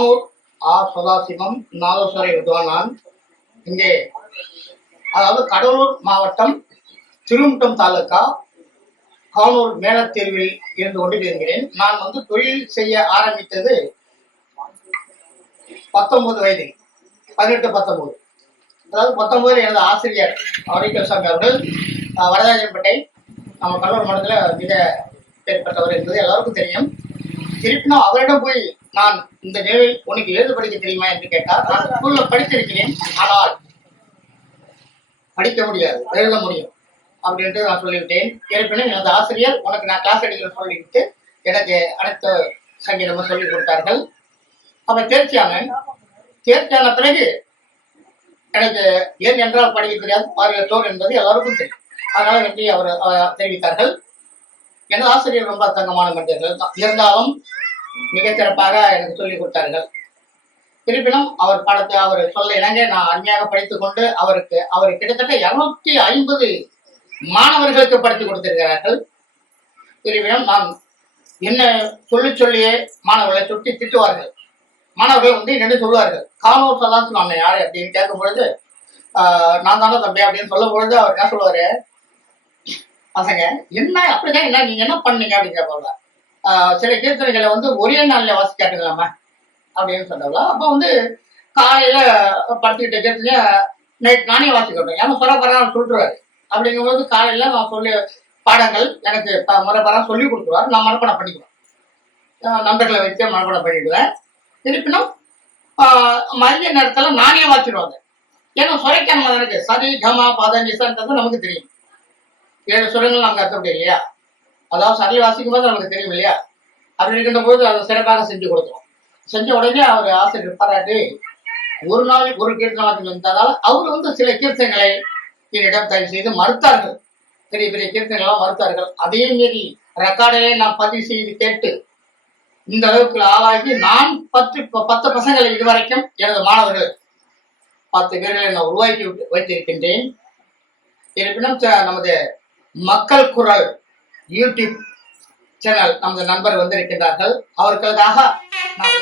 கானூர் சதாசிவம் நாதஸ்வர வித்வான். நான் இங்கே அதாவது கடலூர் மாவட்டம் திருமுட்டம் தாலுக்கா கானூர் மேலத்தேர்வில் இருந்து கொண்டிருக்கிறேன். நான் தொழில் செய்ய ஆரம்பித்தது 19 வயதில், 18-19. அதாவது 19 எனது ஆசிரியர் ஆரோக்கியசாமி அவர்கள் வரதாஜன்பேட்டை நம்ம கடலூர் மாவட்டத்தில் மிக பெறப்பட்டவர் என்பது எல்லாருக்கும் தெரியும். இருப்பினும் அவரிடம் போய் நான் இந்த நிலையில் உனக்கு எழுத படிக்க தெரியுமா என்று கேட்டார். நான் ஸ்கூல்ல படித்திருக்கிறேன், ஆனால் படிக்க முடியாது, எழுத முடியும் அப்படின்ட்டு நான் சொல்லிவிட்டேன். ஏற்கனவே எனது ஆசிரியர் உனக்கு நான் கிளாஸ் எடுக்கிறேன் சொல்லிவிட்டு எனக்கு அனைத்து சங்கீதமும் சொல்லிக் கொடுத்தார்கள். அவர் தேர்ச்சியான பிறகு எனக்கு ஏன் என்றால் படிக்க தெரியாது, பார்வையற்றோர் என்பது எல்லாருக்கும் தெரியும். அதனால வெற்றி அவர் தெரிவித்தார்கள். எனது ஆசிரியர் ரொம்ப தங்கமான மனிதர்கள் இருந்தாலும் மிக சிறப்பாக எனக்கு சொல்லிக் கொடுத்தார்கள். இருப்பினும் அவர் பாடத்தை அவர் சொல்ல இணங்க நான் அருமையாக படித்துக் கொண்டு அவர் கிட்டத்தட்ட 250 மாணவர்களுக்கு படித்துக் கொடுத்திருக்கிறார்கள். இருப்பினும் நான் என்ன சொல்லியே மாணவர்களை சுட்டி திட்டுவார்கள். மாணவர்கள் என்ன சொல்லுவார்கள், கானூர் சதாசிவம் அண்ணன் யாரு அப்படின்னு கேட்கும் பொழுது நான் தானே தம்பி அப்படின்னு சொல்லும் பொழுது அவர் என்ன சொல்லுவாரு, பசங்க என்ன அப்படிதான் என்ன நீங்க என்ன பண்ணீங்க அப்படின்னு கேட்பாங்க. சில கீர்த்தனைகளை ஒரே நாள்ல வாசிக்காட்டுங்களாமா அப்படின்னு சொன்னாங்களா. அப்ப காலையில படுத்துக்கிட்ட கீர்த்தனைய நைட் நானே வாசிக்கிட்டேன். ஏன்னா பரபரம் சொல்லிட்டுருவாரு. அப்படிங்கும்போது காலையில நான் சொல்லி பாடங்கள் எனக்கு முறைப்பரம் சொல்லி கொடுத்துருவாரு. நான் மனப்படம் பண்ணிக்குவேன், நண்பர்களை வச்சு மனப்படம் பண்ணிடுவேன். இருப்பினும் மதிய நேரத்துல நானே வாசிடுவாங்க. ஏன்னா சுரைக்கான எனக்கு சரி கமா பாதஞ்சிசன்றது நமக்கு தெரியும். 7 சுரங்கள் நமக்கு அர்த்தப்படும் இல்லையா, அதாவது சரி வாசிக்கும் போது நமக்கு தெரியும் இல்லையா. அப்படி இருக்கின்ற போது அதை சிறப்பாக செஞ்சு கொடுத்தோம். செஞ்ச உடனே அவர் ஆசிரியர் பாராட்டி ஒரு நாள் ஒரு கீர்த்தனை வாசி வந்ததால் அவர் சில கீர்த்தனைகளை என்னிடம் தயவு செய்து மறுத்தார்கள். பெரிய பெரிய கீர்த்தனைகள்லாம் மறுத்தார்கள். அதே மீறி ரெக்கார்டையே நான் பதிவு செய்து கேட்டு இந்த அளவுக்கு ஆளாகி நான் 10 பசங்களை இதுவரைக்கும் எனது மாணவர்கள் 10 பேர்களை நான் உருவாக்கி வைத்திருக்கின்றேன். இருப்பினும் நமது மக்கள் குரல் யூடியூப் சேனல் நமது நண்பர் வந்திருக்கின்றார்கள். அவர்களுக்காக நான்